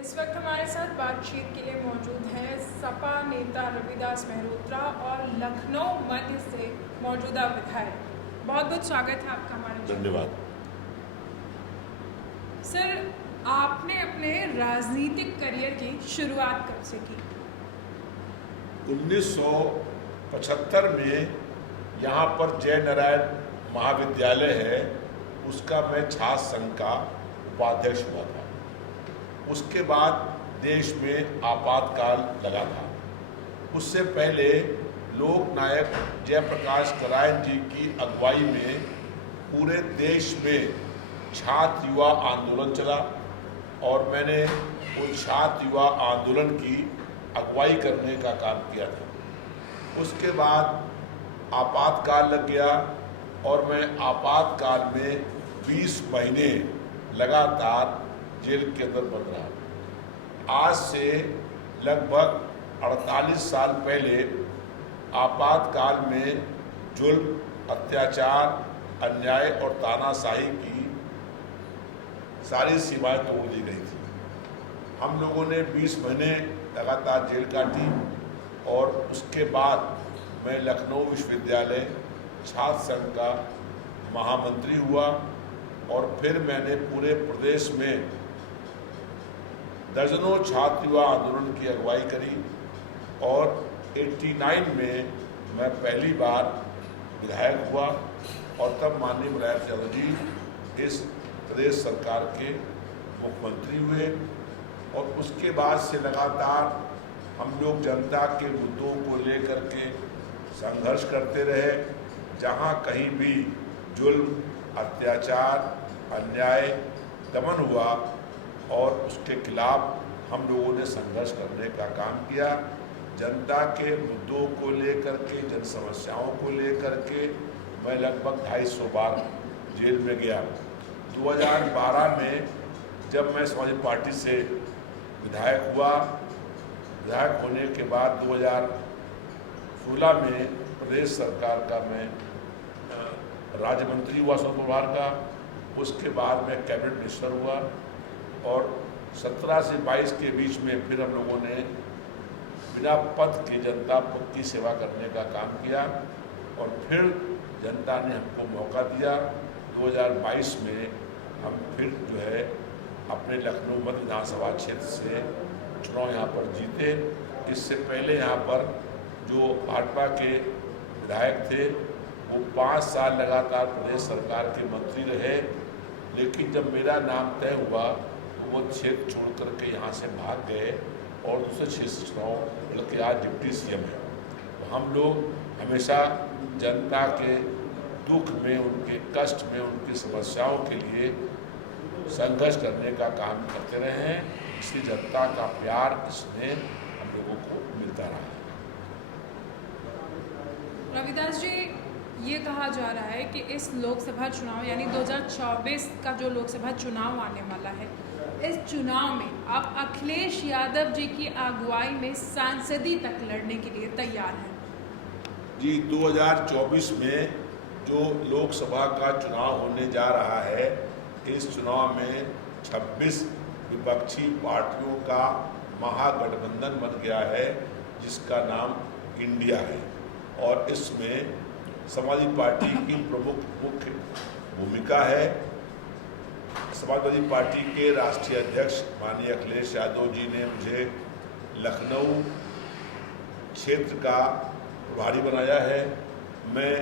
इस वक्त हमारे साथ बातचीत के लिए मौजूद हैं सपा नेता रविदास मेहरोत्रा और लखनऊ मध्य से मौजूदा विधायक। बहुत बहुत स्वागत है आपका हमारे चैनल। धन्यवाद। सर, आपने अपने राजनीतिक करियर की शुरुआत कब से की? 1975 में यहाँ पर जय नारायण महाविद्यालय है, उसका मैं छात्र संघ का उपाध्यक्ष हुआ था। उसके बाद देश में आपातकाल लगा था। उससे पहले लोक नायक जयप्रकाश नारायण जी की अगुवाई में पूरे देश में छात्र युवा आंदोलन चला और मैंने उस छात्र युवा आंदोलन की अगुवाई करने का काम किया था। उसके बाद आपातकाल लग गया और मैं आपातकाल में 20 महीने लगातार जेल के अंदर बंद रहा। आज से लगभग 48 साल पहले आपातकाल में जुल्म, अत्याचार, अन्याय और तानाशाही की सारी सीमाएं तोड़ दी गई थी। हम लोगों ने 20 महीने लगातार जेल काटी और उसके बाद मैं लखनऊ विश्वविद्यालय छात्र संघ का महामंत्री हुआ और फिर मैंने पूरे प्रदेश में दर्जनों छात्र युवा आंदोलन की अगुवाई करी और 89 में मैं पहली बार विधायक हुआ और तब माननीय मुलायम सिंह यादव जी इस प्रदेश सरकार के मुख्यमंत्री हुए और उसके बाद से लगातार हम लोग जनता के मुद्दों को लेकर के संघर्ष करते रहे। जहां कहीं भी जुल्म, अत्याचार, अन्याय, दमन हुआ और उसके खिलाफ हम लोगों ने संघर्ष करने का काम किया। जनता के मुद्दों को लेकर के, जन समस्याओं को लेकर के मैं लगभग 250 बार जेल में गया। 2012 में जब मैं समाजवादी पार्टी से विधायक हुआ, विधायक होने के बाद 2016 में प्रदेश सरकार का मैं राज्य मंत्री हुआ श्रम प्रभार का। उसके बाद मैं कैबिनेट मिनिस्टर हुआ और 17 से 22 के बीच में फिर हम लोगों ने बिना पद के जनता की सेवा करने का काम किया और फिर जनता ने हमको मौका दिया। 2022 में हम फिर जो है अपने लखनऊ मध्य विधानसभा क्षेत्र से चुनाव यहाँ पर जीते। इससे पहले यहाँ पर जो भाजपा के विधायक थे वो 5 साल लगातार प्रदेश सरकार के मंत्री रहे, लेकिन जब मेरा नाम तय हुआ तो वो क्षेत्र छोड़ करके यहाँ से भाग गए और दूसरे क्षेत्र से चुनाव, बल्कि आज डिप्टी सीएम है। तो हम लोग हमेशा जनता के दुख में, उनके कष्ट में, उनकी समस्याओं के लिए संघर्ष करने का काम करते रहे हैं। इसलिए जनता का प्यार, स्नेह हम लोगों को मिलता रहा है। रविदास जी, ये कहा जा रहा है कि इस लोकसभा चुनाव यानी 2024 का जो लोकसभा चुनाव आने वाला है, इस चुनाव में आप अखिलेश यादव जी की अगुवाई में सांसदी तक लड़ने के लिए तैयार हैं? जी, 2024 में जो लोकसभा का चुनाव होने जा रहा है, इस चुनाव में 26 विपक्षी पार्टियों का महागठबंधन बन गया है जिसका नाम इंडिया है और इसमें समाजवादी पार्टी की मुख्य भूमिका है। समाजवादी पार्टी के राष्ट्रीय अध्यक्ष माननीय अखिलेश यादव जी ने मुझे लखनऊ क्षेत्र का प्रभारी बनाया है। मैं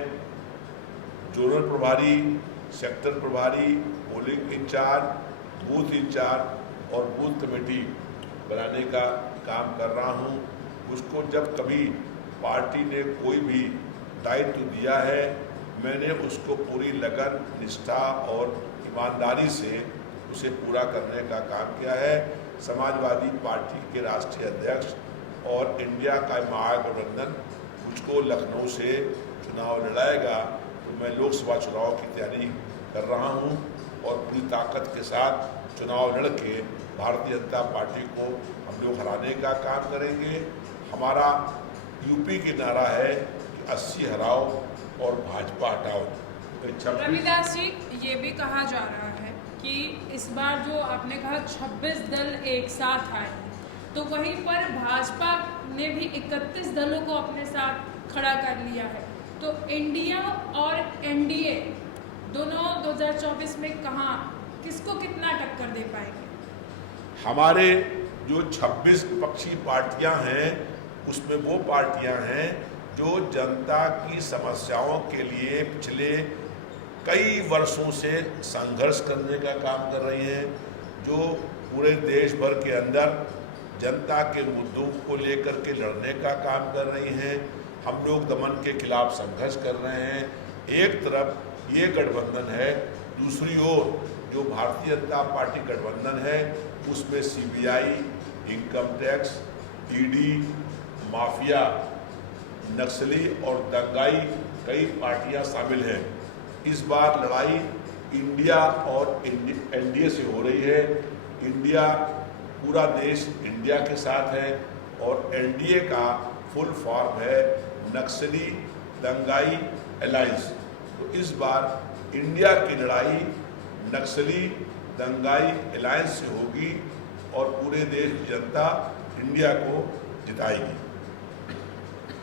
जोनल प्रभारी, सेक्टर प्रभारी, पोलिंग इंचार्ज, बूथ इंचार्ज और बूथ कमेटी बनाने का काम कर रहा हूं। उसको जब कभी पार्टी ने कोई भी दायित्व दिया है, मैंने उसको पूरी लगन, निष्ठा और ईमानदारी से उसे पूरा करने का काम किया है। समाजवादी पार्टी के राष्ट्रीय अध्यक्ष और इंडिया का महागठबंधन मुझको लखनऊ से चुनाव लड़ाएगा तो मैं लोकसभा चुनाव की तैयारी कर रहा हूं और पूरी ताकत के साथ चुनाव लड़के भारतीय जनता पार्टी को हम लोग हराने का काम करेंगे। हमारा यूपी की नारा है कि 80 हराओ और भाजपा हटाओ। रविदास जी, ये भी कहा जा रहा है कि इस बार जो आपने कहा 26 दल एक साथ आए हैं, तो वहीं पर भाजपा ने भी 31 दलों को अपने साथ खड़ा कर लिया है। तो इंडिया और एनडीए दोनों 2024 में कहाँ किसको कितना टक्कर दे पाएंगे? हमारे जो 26 विपक्षी पार्टियां हैं उसमें वो पार्टियां हैं जो जनता की समस्याओं के लिए पिछले कई वर्षों से संघर्ष करने का काम कर रही हैं, जो पूरे देश भर के अंदर जनता के मुद्दों को लेकर के लड़ने का काम कर रही हैं। हम लोग दमन के खिलाफ संघर्ष कर रहे हैं। एक तरफ ये गठबंधन है, दूसरी ओर जो भारतीय जनता पार्टी गठबंधन है उसमें CBI, income tax, ED, mafia, नक्सली और दंगाई कई पार्टियां शामिल हैं। इस बार लड़ाई इंडिया और एनडीए से हो रही है। इंडिया, पूरा देश इंडिया के साथ है और एनडीए का फुल फॉर्म है नक्सली दंगाई अलायंस। तो इस बार इंडिया की लड़ाई नक्सली दंगाई अलायंस से होगी और पूरे देश की जनता इंडिया को जिताएगी।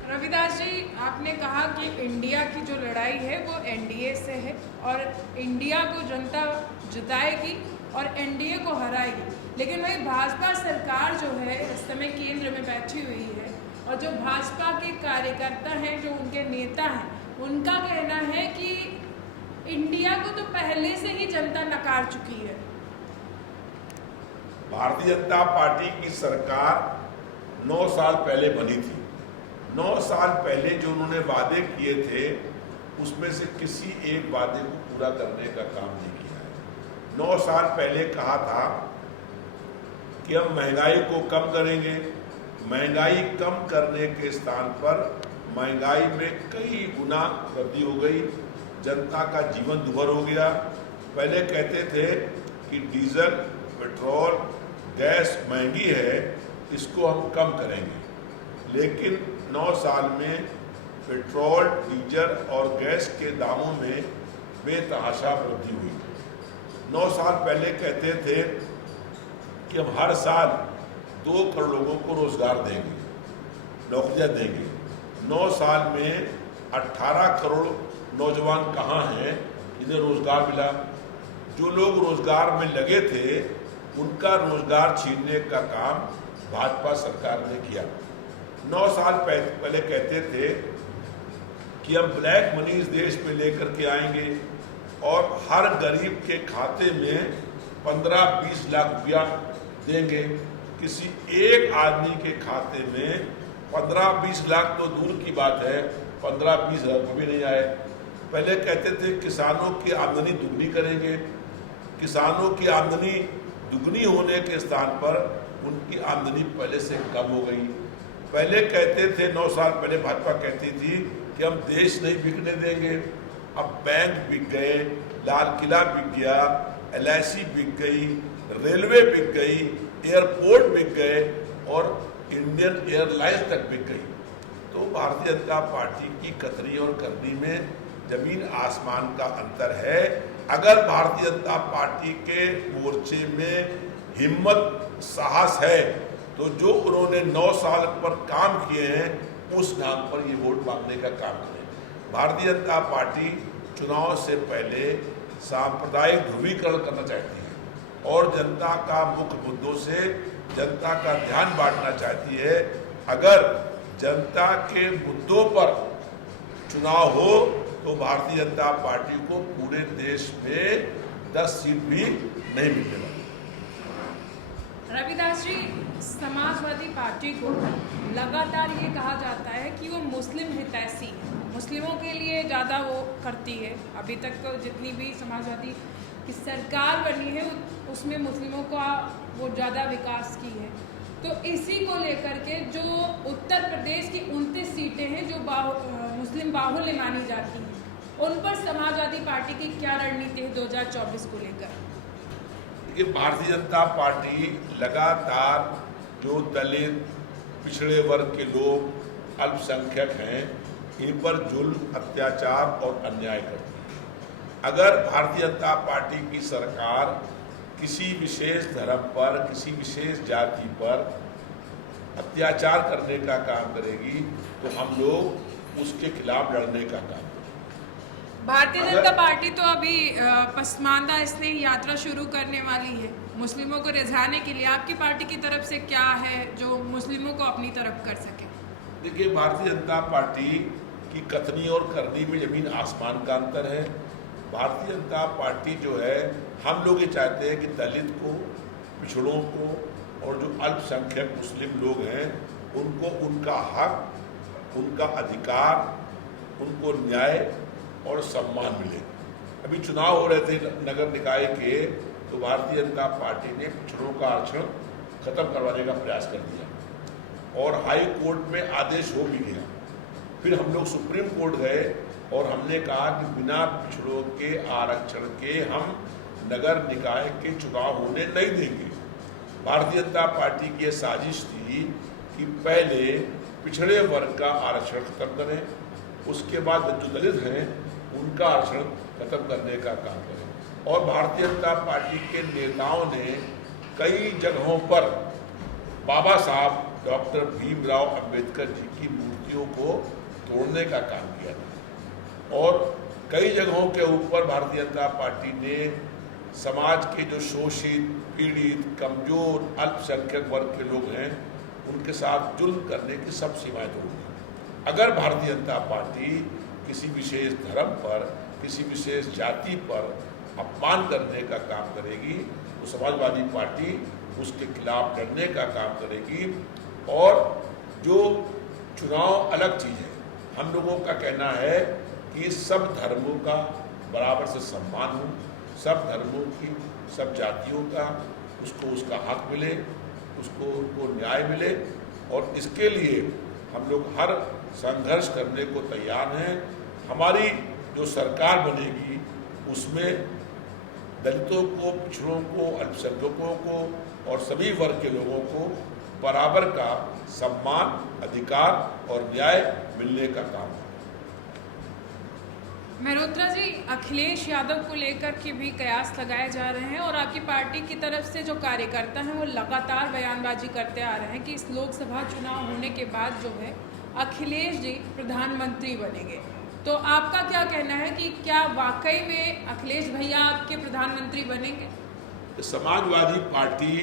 रविदास जी, आपने कहा कि इंडिया की जो लड़ाई है वो एनडीए से है और इंडिया को जनता जिताएगी और एनडीए को हराएगी, लेकिन वही भाजपा सरकार जो है इस समय केंद्र में बैठी हुई है और जो भाजपा के कार्यकर्ता हैं, जो उनके नेता हैं, उनका कहना है कि इंडिया को तो पहले से ही जनता नकार चुकी है। भारतीय जनता पार्टी की सरकार 9 साल पहले बनी थी। 9 साल पहले जो उन्होंने वादे किए थे उसमें से किसी एक वादे को पूरा करने का काम नहीं किया है। 9 साल पहले कहा था कि हम महंगाई को कम करेंगे। महंगाई कम करने के स्थान पर महंगाई में कई गुना वृद्धि हो गई, जनता का जीवन दुभर हो गया। पहले कहते थे कि डीजल, पेट्रोल, गैस महंगी है, इसको हम कम करेंगे, लेकिन 9 साल में पेट्रोल, डीजल और गैस के दामों में बेतहाशा वृद्धि हुई। 9 साल पहले कहते थे कि हम हर साल 2 करोड़ लोगों को रोजगार देंगे, नौकरियां देंगे। 9 साल में 18 करोड़ नौजवान कहाँ हैं जिन्हें रोजगार मिला? जो लोग रोजगार में लगे थे उनका रोजगार छीनने का काम भाजपा सरकार ने किया। 9 साल पहले कहते थे कि हम ब्लैक मनी इस देश में लेकर के आएंगे और हर गरीब के खाते में 15-20 लाख रुपया देंगे। किसी एक आदमी के खाते में 15-20 लाख तो दूर की बात है, 15-20 हज़ार भी नहीं आए। पहले कहते थे किसानों की आमदनी दुगनी करेंगे। किसानों की आमदनी दुगनी होने के स्थान पर उनकी आमदनी पहले से कम हो गई। पहले कहते थे, 9 साल पहले भाजपा कहती थी कि हम देश नहीं बिकने देंगे। अब बैंक बिक गए, लाल किला बिक गया, LIC बिक गई, रेलवे बिक गई, एयरपोर्ट बिक गए और इंडियन एयरलाइंस तक बिक गई। तो भारतीय जनता पार्टी की कतरी और करनी में जमीन आसमान का अंतर है। अगर भारतीय जनता पार्टी के मोर्चे में हिम्मत, साहस है तो जो उन्होंने 9 साल पर काम किए हैं उस नाम पर ये वोट मांगने का काम करें। भारतीय जनता पार्टी चुनाव से पहले सांप्रदायिक ध्रुवीकरण करना चाहती है और जनता का मुख्य मुद्दों से जनता का ध्यान बांटना चाहती है। अगर जनता के मुद्दों पर चुनाव हो तो भारतीय जनता पार्टी को पूरे देश में 10 सीट भी नहीं मिलने वाली। रविदास जी, समाजवादी पार्टी को लगातार ये कहा जाता है कि वो मुस्लिम हितैषी है, मुस्लिमों के लिए ज़्यादा वो करती है। अभी तक तो जितनी भी समाजवादी की सरकार बनी है उसमें मुस्लिमों का वो ज़्यादा विकास की है। तो इसी को लेकर के जो उत्तर प्रदेश की 29 सीटें हैं जो मुस्लिम बाहुल्य मानी जाती हैं, उन पर समाजवादी पार्टी की क्या रणनीति है 2024 को लेकर? देखिए, भारतीय जनता पार्टी लगातार जो दलित, पिछड़े वर्ग के लोग, अल्पसंख्यक हैं, इन पर जुल्म, अत्याचार और अन्याय करती है। अगर भारतीय जनता पार्टी की सरकार किसी विशेष धर्म पर, किसी विशेष जाति पर अत्याचार करने का काम करेगी तो हम लोग उसके खिलाफ लड़ने का काम करेंगे। भारतीय जनता पार्टी तो अभी पसमानदा स्नेह यात्रा शुरू करने वाली है मुस्लिमों को रिझाने के लिए। आपकी पार्टी की तरफ से क्या है जो मुस्लिमों को अपनी तरफ कर सके? देखिए, भारतीय जनता पार्टी की कथनी और करनी में जमीन आसमान का अंतर है। भारतीय जनता पार्टी जो है, हम लोग ये चाहते हैं कि दलित को, पिछड़ों को और जो अल्पसंख्यक मुस्लिम लोग हैं उनको उनका हक, उनका अधिकार, उनको न्याय और सम्मान मिले। अभी चुनाव हो रहे थे नगर निकाय के, तो भारतीय जनता पार्टी ने पिछड़ों का आरक्षण खत्म करवाने का प्रयास कर दिया और हाई कोर्ट में आदेश हो भी गया। फिर हम लोग सुप्रीम कोर्ट गए और हमने कहा कि बिना पिछड़ों के आरक्षण के हम नगर निकाय के चुनाव होने नहीं देंगे। भारतीय जनता पार्टी की यह साजिश थी कि पहले पिछड़े वर्ग का आरक्षण खत्म करें, उसके बाद जो दलित हैं उनका आरक्षण खत्म करने का काम करें। और भारतीय जनता पार्टी के नेताओं ने कई जगहों पर बाबा साहब डॉक्टर भीमराव अंबेडकर जी की मूर्तियों को तोड़ने का काम किया था और कई जगहों के ऊपर भारतीय जनता पार्टी ने समाज के जो शोषित, पीड़ित, कमजोर, अल्पसंख्यक वर्ग के लोग हैं उनके साथ जुल्म करने की सब सीमाएं तोड़ दी। अगर भारतीय जनता पार्टी किसी विशेष धर्म पर, किसी विशेष जाति पर अपमान करने का काम करेगी तो समाजवादी पार्टी उसके खिलाफ लड़ने का काम करेगी। और जो चुनाव अलग चीज़ है, हम लोगों का कहना है कि सब धर्मों का बराबर से सम्मान हो, सब धर्मों की, सब जातियों का उसको उसका हक मिले, उसको न्याय मिले। और इसके लिए हम लोग हर संघर्ष करने को तैयार हैं। हमारी जो सरकार बनेगी उसमें दलितों को, पिछड़ों को, अल्पसंख्यकों को और सभी वर्ग के लोगों को बराबर का सम्मान, अधिकार और न्याय मिलने का काम है। मेहरोत्रा जी, अखिलेश यादव को लेकर के भी कयास लगाए जा रहे हैं और आपकी पार्टी की तरफ से जो कार्यकर्ता हैं वो लगातार बयानबाजी करते आ रहे हैं कि इस लोकसभा चुनाव होने के बाद जो है अखिलेश जी प्रधानमंत्री बनेंगे। तो आपका क्या कहना है कि क्या वाकई में अखिलेश भैया आपके प्रधानमंत्री बनेंगे? समाजवादी पार्टी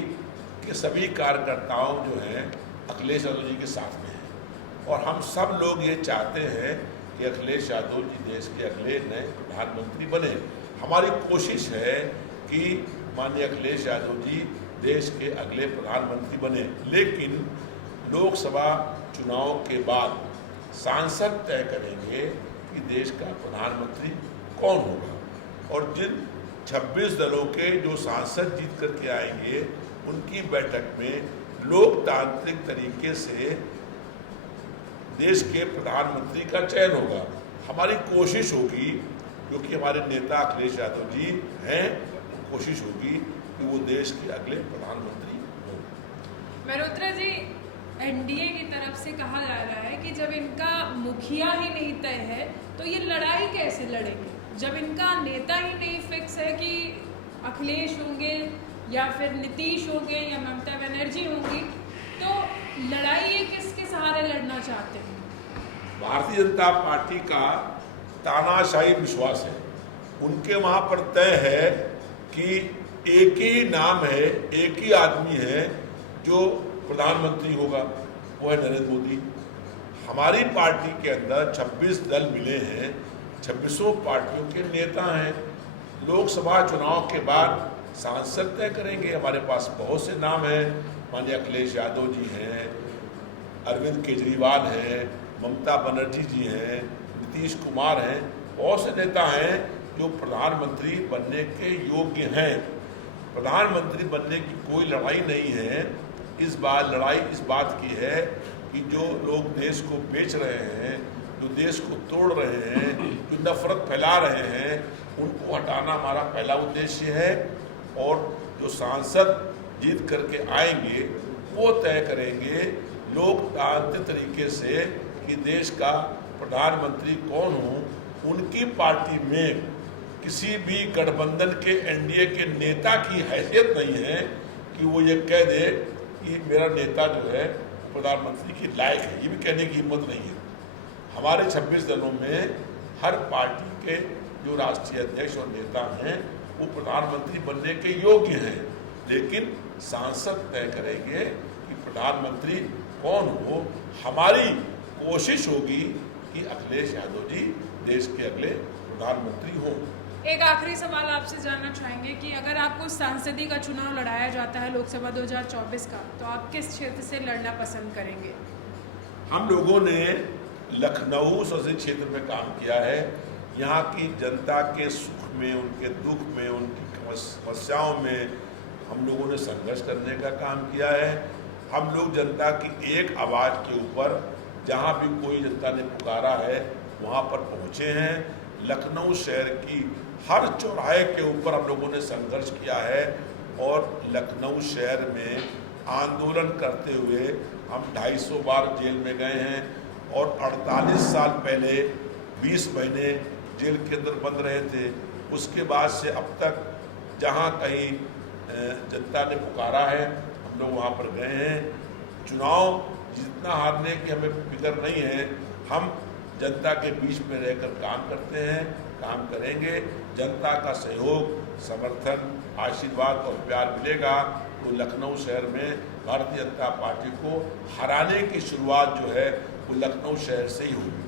के सभी कार्यकर्ताओं जो हैं अखिलेश यादव जी के साथ में हैं और हम सब लोग ये चाहते हैं कि अखिलेश यादव जी देश के अगले नए प्रधानमंत्री बने। हमारी कोशिश है कि माननीय अखिलेश यादव जी देश के अगले प्रधानमंत्री बने, लेकिन लोकसभा चुनाव के बाद सांसद तय करेंगे कि देश का प्रधानमंत्री कौन होगा। और जिन 26 दलों के जो सांसद जीत करके आएंगे उनकी बैठक में लोकतांत्रिक तरीके से देश के प्रधानमंत्री का चयन होगा। हमारी कोशिश होगी, क्योंकि हमारे नेता अखिलेश यादव जी हैं, कोशिश होगी कि वो देश के अगले प्रधानमंत्री हों। मेहरोत्रा जी, एनडीए की तरफ से कहा जा रहा है कि जब इनका मुखिया ही नहीं तय है तो ये लड़ाई कैसे लड़ेंगे? जब इनका नेता ही नहीं फिक्स है कि अखिलेश होंगे या फिर नीतीश होंगे या ममता बनर्जी होंगी, तो लड़ाई ये किसके सहारे लड़ना चाहते हैं? भारतीय जनता पार्टी का तानाशाही विश्वास है। उनके वहाँ पर तय है कि एक ही नाम है, एक ही आदमी है जो प्रधानमंत्री होगा, वो है नरेंद्र मोदी। हमारी पार्टी के अंदर 26 दल मिले हैं, 26 पार्टियों के नेता हैं। लोकसभा चुनाव के बाद सांसद तय करेंगे। हमारे पास बहुत से नाम हैं, माननीय अखिलेश यादव जी हैं, अरविंद केजरीवाल हैं, ममता बनर्जी जी हैं, नीतीश कुमार हैं, बहुत से नेता हैं जो प्रधानमंत्री बनने के योग्य हैं। प्रधानमंत्री बनने की कोई लड़ाई नहीं है। इस बार लड़ाई इस बात की है कि जो लोग देश को बेच रहे हैं, जो देश को तोड़ रहे हैं, जो नफरत फैला रहे हैं, उनको हटाना हमारा पहला उद्देश्य है। और जो सांसद जीत करके आएंगे वो तय करेंगे लोकतांत्रिक तरीके से कि देश का प्रधानमंत्री कौन हो। उनकी पार्टी में किसी भी गठबंधन के एनडीए के नेता की हैसियत नहीं है कि वो ये कह दे कि मेरा नेता जो है प्रधानमंत्री की लायक है। ये भी कहने की हिम्मत नहीं है। हमारे 26 दलों में हर पार्टी के जो राष्ट्रीय अध्यक्ष और नेता हैं वो प्रधानमंत्री बनने के योग्य हैं, लेकिन सांसद तय करेंगे कि प्रधानमंत्री कौन हो। हमारी कोशिश होगी कि अखिलेश यादव जी देश के अगले प्रधानमंत्री हों। एक आखिरी सवाल आपसे जानना चाहेंगे कि अगर आपको सांसदीय का चुनाव लड़ाया जाता है लोकसभा 2024 का, तो आप किस क्षेत्र से लड़ना पसंद करेंगे? हम लोगों ने लखनऊ संसदीय क्षेत्र में काम किया है। यहाँ की जनता के सुख में, उनके दुख में, उनकी समस्याओं में हम लोगों ने संघर्ष करने का काम किया है। हम लोग जनता की एक आवाज़ के ऊपर जहाँ भी कोई जनता ने पुकारा है वहाँ पर पहुँचे हैं। लखनऊ शहर की हर चौराहे के ऊपर हम लोगों ने संघर्ष किया है और लखनऊ शहर में आंदोलन करते हुए हम 250 बार जेल में गए हैं और 48 साल पहले 20 महीने जेल के अंदर बंद रहे थे। उसके बाद से अब तक जहां कहीं जनता ने पुकारा है हम लोग वहां पर गए हैं। चुनाव जितना हारने की हमें फिक्र नहीं है, हम जनता के बीच में रहकर काम करते हैं, काम करेंगे। जनता का सहयोग, समर्थन, आशीर्वाद और प्यार मिलेगा तो लखनऊ शहर में भारतीय जनता पार्टी को हराने की शुरुआत जो है वो लखनऊ शहर से ही होगी।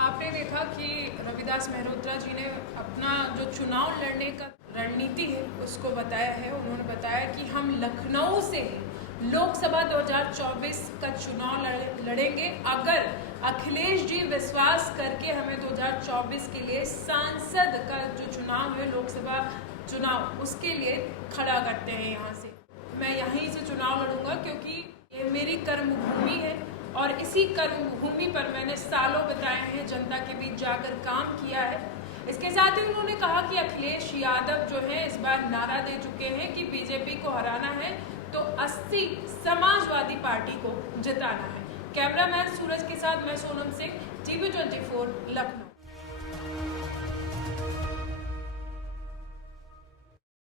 आपने देखा कि रविदास मेहरोत्रा जी ने अपना जो चुनाव लड़ने का रणनीति है उसको बताया है। उन्होंने बताया कि हम लखनऊ से लोकसभा 2024 का चुनाव लड़ेंगे अगर अखिलेश जी विश्वास करके हमें 2024 के लिए सांसद का जो चुनाव है लोकसभा चुनाव उसके लिए खड़ा करते हैं। यहाँ से मैं यहीं से चुनाव लड़ूंगा क्योंकि ये मेरी कर्मभूमि है और इसी कर्मभूमि पर मैंने सालों बिताए हैं, जनता के बीच जाकर काम किया है। इसके साथ ही उन्होंने कहा कि अखिलेश यादव जो है इस बार नारा दे चुके हैं कि बीजेपी को हराना है तो 80 समाजवादी पार्टी को जिताना है। कैमरामैन सूरज के साथ मैं सोनम सिंह, TV 24 लखनऊ।